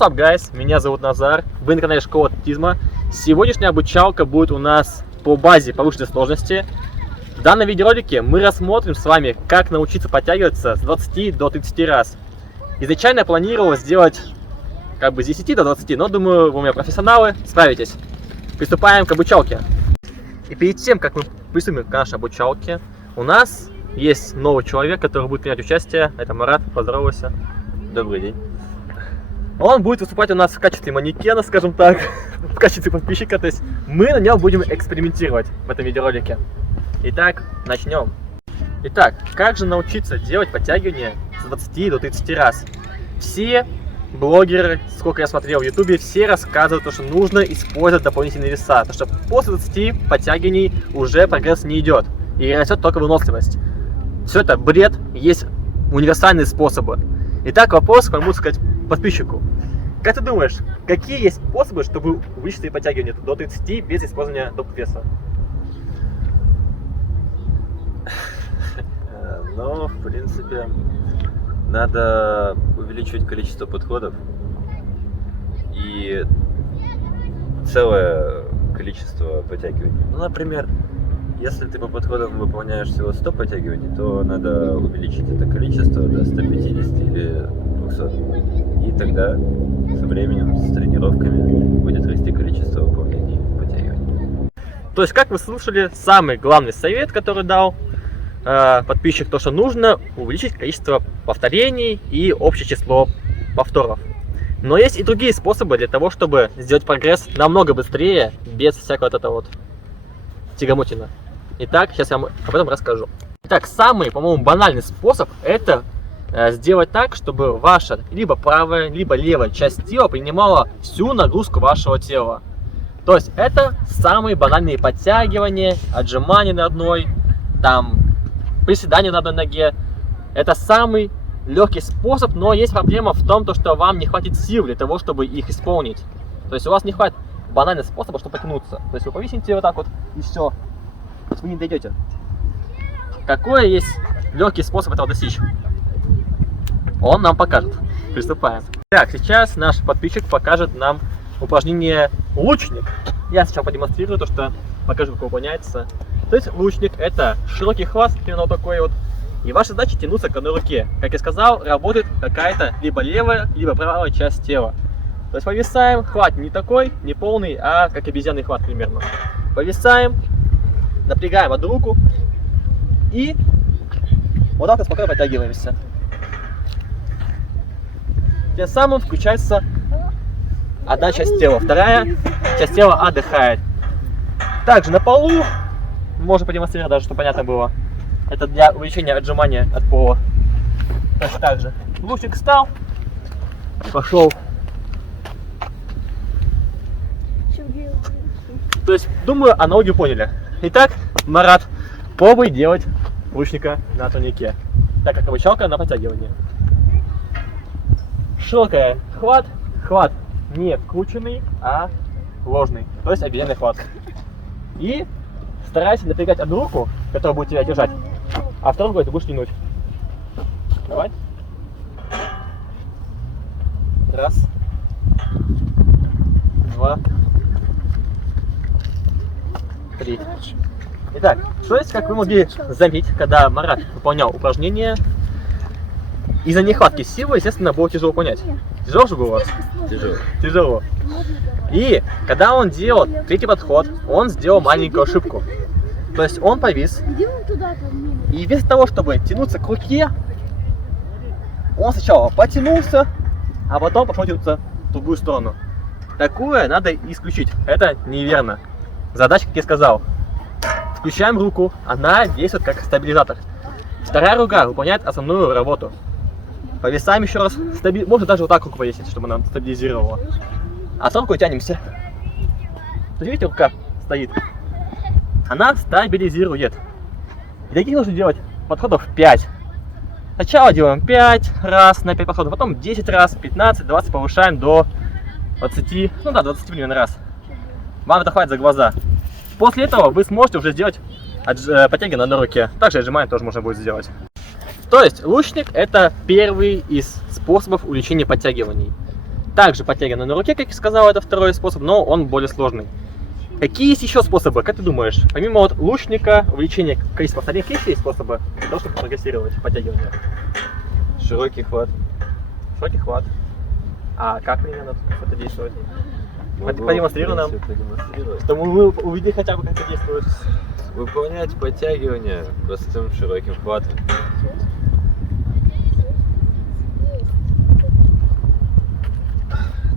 What's up, guys? Меня зовут Назар, вы на канале Школа Атлетизма. Сегодняшняя обучалка будет у нас по базе повышенной сложности. В данном видеоролике мы рассмотрим с вами, как научиться подтягиваться с 20 до 30 раз. Изначально я планировал сделать с 10 до 20, но думаю, вы у меня профессионалы, справитесь. Приступаем к обучалке. И перед тем, как мы приступим к нашей обучалке, у нас есть новый человек, который будет принять участие. Это Марат, поздоровайся. Добрый день. Он будет выступать у нас в качестве манекена, скажем так, в качестве подписчика, то есть мы на нем будем экспериментировать в этом видеоролике. Итак, начнем. Итак, как же научиться делать подтягивания с 20 до 30 раз? Все блогеры, сколько я смотрел в ютубе, все рассказывают, что нужно использовать дополнительные веса, потому что после 20 подтягиваний уже прогресс не идет и растет только выносливость. Все это бред, есть универсальные способы. Итак, вопрос к моему, сказать, подписчику. Как ты думаешь, какие есть способы, чтобы увеличить свои подтягивания до 30 без использования доп. Веса? Ну, в принципе, надо увеличивать количество подходов и целое количество подтягиваний. Ну, например, если ты по подходам выполняешь всего 100 подтягиваний, то надо увеличить это количество до 150 или 200. И тогда со временем, с тренировками будет расти количество выполнений подтягиваний. То есть, как вы слышали, самый главный совет, который дал подписчик, то, что нужно увеличить количество повторений и общее число повторов. Но есть и другие способы для того, чтобы сделать прогресс намного быстрее, без всякого вот этого вот тягомотина. Итак, сейчас я вам об этом расскажу. Итак, самый, по-моему, банальный способ — это сделать так, чтобы ваша либо правая, либо левая часть тела принимала всю нагрузку вашего тела. То есть это самые банальные подтягивания, отжимания на одной, там приседания на одной ноге. Это самый легкий способ, но есть проблема в том, что вам не хватит сил для того, чтобы их исполнить. То есть у вас не хватит банального способа, чтобы потянуться. То есть вы повисите вот так вот и все. Вы не дойдете. Какой есть легкий способ этого достичь? Он нам покажет. Приступаем. Так, сейчас наш подписчик покажет нам упражнение лучник. Я сейчас продемонстрирую то, что покажу, как выполняется. То есть лучник — это широкий хват, именно вот такой вот. И ваша задача тянуться к одной руке. Как я сказал, работает какая-то либо левая, либо правая часть тела. То есть повисаем, хват не такой, не полный, а как обезьянный хват примерно. Повисаем, напрягаем одну руку и вот так вот спокойно подтягиваемся. Тем самым включается одна часть тела, вторая часть тела отдыхает. Также на полу, можно продемонстрировать даже, чтобы понятно было. Это для увеличения отжимания от пола. Также лучник встал, пошел. То есть, думаю, аналогию поняли. Итак, Марат, пробуй делать лучника на турнике, так как обучалка на подтягивание. Широкая хват, хват не вкрученный, а ложный, то есть обезьянный хват. И старайся напрягать одну руку, которая будет тебя держать, а вторую руку ты будешь тянуть. Давай. Раз. Два. Три. Итак, то есть, как вы могли заметить, когда Марат выполнял упражнение, из-за нехватки силы, естественно, было тяжело понять. Тяжело же было? Тяжело. Тяжело. И когда он делал третий подход, он сделал маленькую ошибку. То есть он повис. И вместо того, чтобы тянуться к руке, он сначала потянулся, а потом пошел тянуться в другую сторону. Такое надо исключить. Это неверно. Задача, как я сказал. Включаем руку, она действует как стабилизатор. Вторая рука выполняет основную работу. Повисаем еще раз. Можно даже вот так руку повесить, чтобы она стабилизировала. А с рукой тянемся. Видите, рука стоит. Она стабилизирует. И таких нужно делать подходов 5. Сначала делаем 5 раз на 5 подходов, потом 10 раз, 15, 20 повышаем до 20, ну да, 20 примерно раз. Вам это хватит за глаза. После этого вы сможете уже сделать подтягивание на одной руке. Также отжимание тоже можно будет сделать. То есть лучник — это первый из способов увеличения подтягиваний. также подтягивание на руке, как я сказал, это второй способ, но он более сложный. Какие есть еще способы, как ты думаешь? Помимо вот лучника, увеличения количества повторений, какие есть способы для того, чтобы прогрессировать подтягивание? Широкий хват. Широкий хват. А как примерно это действует? Могу, Продемонстрируй нам. в принципе, продемонстрировать. Чтобы мы увидели хотя бы, как это действует. Выполнять подтягивания простым широким хватом.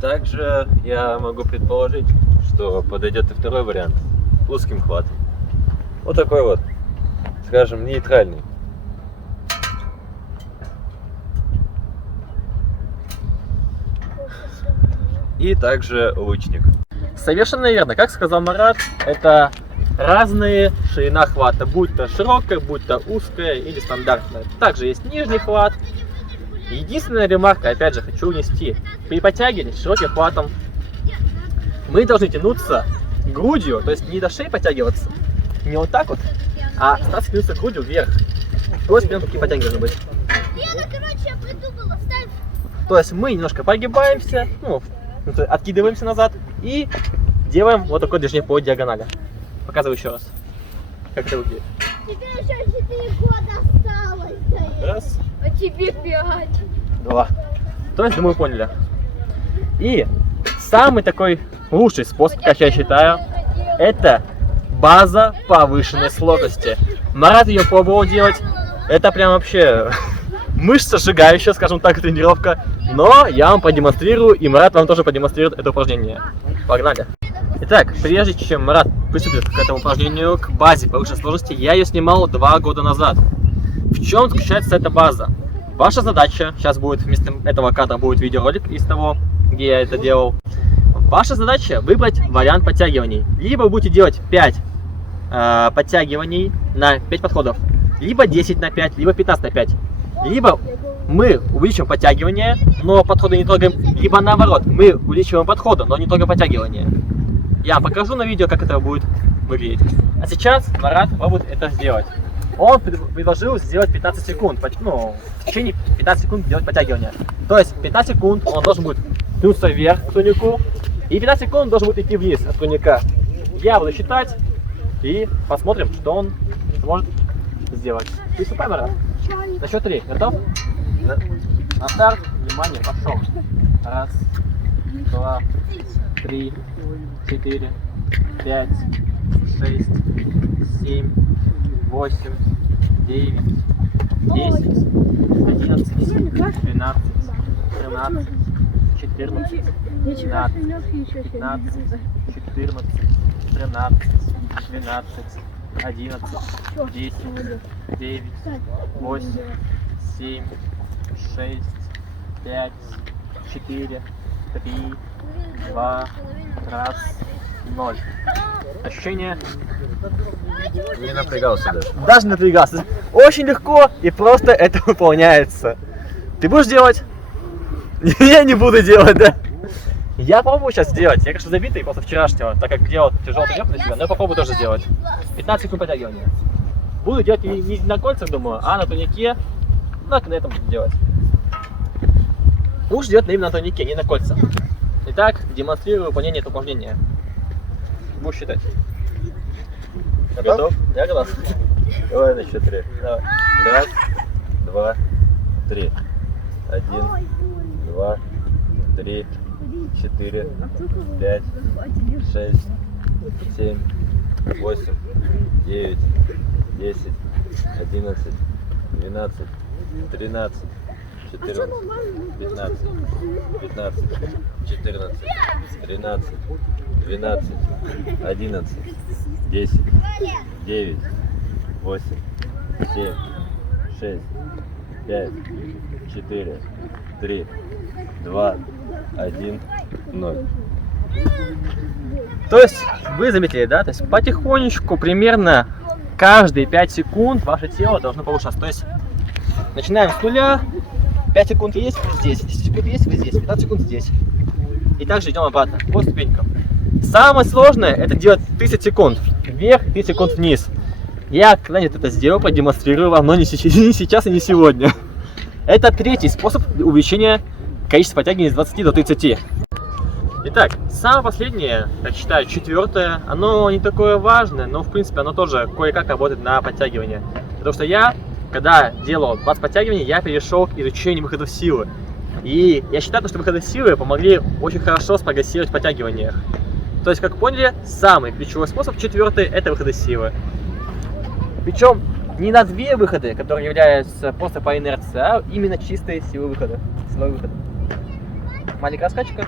Также я могу предположить, что подойдет и второй вариант узким хватом. Вот такой вот, скажем, нейтральный. И также лучник. Совершенно верно. Как сказал Марат, это разные ширина хвата, будь то широкая, будь то узкая или стандартная. Также есть нижний хват. Единственная ремарка, опять же, хочу унести. При подтягивании с широким хватом мы должны тянуться грудью, то есть не до шеи подтягиваться, не вот так вот, а стараться тянуться грудью вверх. То есть прям такие подтягивания должны быть. Короче, я придумала, ставь. То есть мы немножко прогибаемся, ну, откидываемся назад и делаем вот такое движение по диагонали. Показываю еще раз. Как это выглядит. Тебе еще 4 года осталось. Раз, А тебе 5. 2. То есть, думаю, поняли. И самый такой лучший способ, как я считаю, это база повышенной сложности. Марат ее пробовал делать. Это прям вообще мышца сжигающая, скажем так, тренировка. Но я вам продемонстрирую, и Марат вам тоже продемонстрирует это упражнение. Погнали. Итак, прежде чем Марат приступит к этому упражнению, к базе повышенной сложности, я ее снимал 2 года назад. В чем заключается эта база? Ваша задача, сейчас будет вместо этого кадра будет видеоролик из того, где я это делал. Ваша задача выбрать вариант подтягиваний. Либо вы будете делать 5 подтягиваний на 5 подходов, либо 10 на 5, либо 15 на 5. Либо мы увеличим подтягивание, но подходы не трогаем, либо наоборот, мы увеличиваем подходы, но не трогаем подтягивание. Я покажу на видео, как это будет выглядеть. А сейчас Марат попробует это сделать. Он предложил сделать 15 секунд, ну, в течение 15 секунд делать подтягивание. То есть 15 секунд он должен будет тянуться вверх к турнику, и 15 секунд он должен будет идти вниз от турника. Я буду считать, и посмотрим, что он сможет сделать. Приступай, Марат. На счет 3. Готов? Да. На старт. Внимание, пошел. 1, 2, 3, 4, 5, 6, 7, 8, 9, 10, 11, 12, 13, 14, 15, 15, 14, 13, 12, 11, 10, 9, 8, 7, 6, 5, 4, 3, 2, 1, 0. Ощущение? Не напрягался даже. Даже не напрягался. Очень легко и просто это выполняется. Ты будешь делать? Я не буду делать, да? Я попробую сейчас сделать. Я, конечно, забитый после вчерашнего, так как делал тяжелый тренировку на себя, но я попробую тоже сделать. 15 секунд подтягивания. Буду делать не на кольцах, думаю, а на турнике. Ну, на этом буду делать. Лучше делать именно на турнике, не на кольцах. Итак, демонстрирую выполнение этого упражнения. Будешь считать. Готов? Я готов. Давай на счет 3. Давай. 1, 2, 3. 1, 2, 3, 4, 5, 6, 7, 8, 9, 10, 11, 12, 13, 14, 15, 15, 14, 13, 12, 11, 10, 9, 8, 7, 6, 5, 4, 3, 2, 1, 0. То есть, вы заметили, да? То есть, потихонечку, примерно каждые 5 секунд ваше тело должно повышаться. То есть, начинаем с нуля, 5 секунд есть, вы здесь, 10 секунд есть, вы здесь, 15 секунд здесь. И также идем обратно, по ступенькам. Самое сложное это делать 30 секунд вверх, 30 секунд вниз. Я когда-нибудь это сделал, продемонстрирую вам, но не сейчас и не сегодня. Это третий способ увеличения количество подтягиваний с 20 до 30. Итак, самое последнее, я считаю, 4-е, оно не такое важное, но в принципе оно тоже кое-как работает на подтягивание. Потому что я, когда делал 20 подтягиваний, я перешел к изучению выходов силы. И я считаю, что выходы силы помогли очень хорошо спрогрессировать в подтягиваниях. То есть, как поняли, самый ключевой способ 4-й — это выходы силы. Причем не на 2 выходы, которые являются просто по инерции, а именно чистые силы выхода. Силовые выходы. Маленькая раскачка.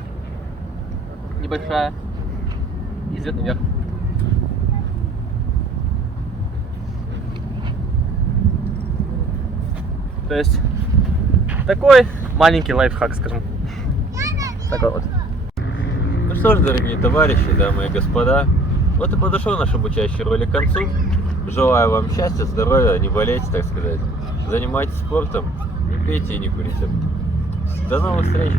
Небольшая. И взлет наверх. То есть такой маленький лайфхак, скажем. Такой вот. Ну что ж, дорогие товарищи, дамы и господа, вот и подошел наш обучающий ролик к концу. Желаю вам счастья, здоровья, не болейте, так сказать. Занимайтесь спортом, не пейте и не курите. До новых встреч!